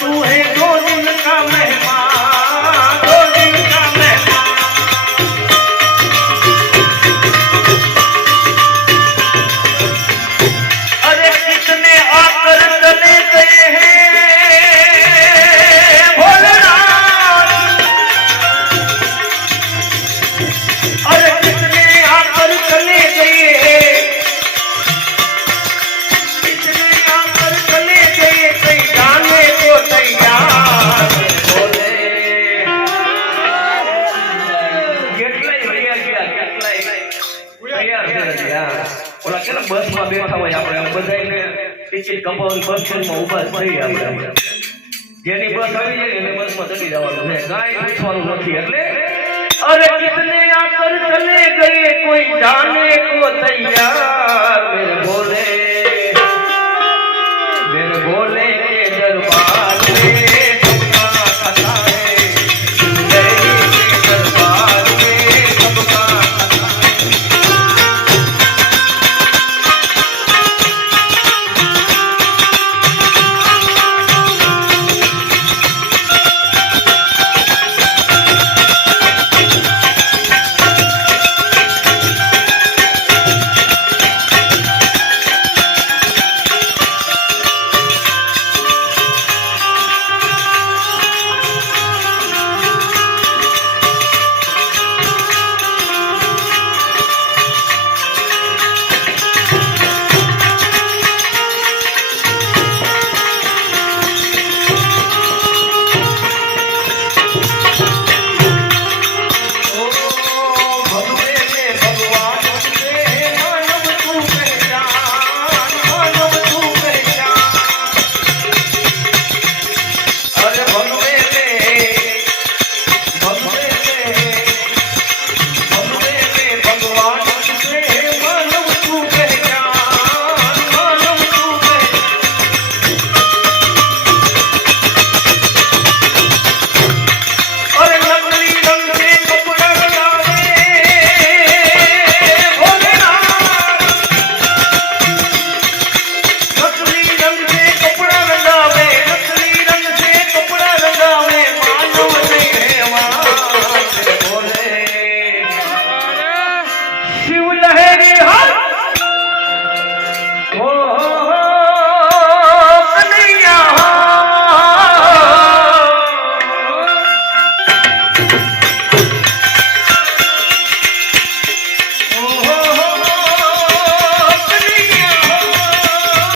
तू है 2 दिन का मेहमान, 2 दिन का मेहमान। अरे कितने आकर चले गए हैं भोलेनाथ, अरे कितने आकर चले गए, कितने आकर चले गए, कहीं जाने को तैयार बोले। કેટલાય રહ્યા ગયા, કેટલાય તૈયાર થઈ ગયા। ઓલા કે બસમાં બેઠા હોય આપણે બધાને ટિકિટ કપાવવાની બસ સ્ટેન્ડમાં ઊભા થઈ આપણે, જેની બસ આવી જાય એને બસમાં ચડી જવાનું છે, કાંઈ પૂછવાનું નથી। એટલે अरे कितने आकर चले गए, कोई जाने को तैयार मेरे भोले।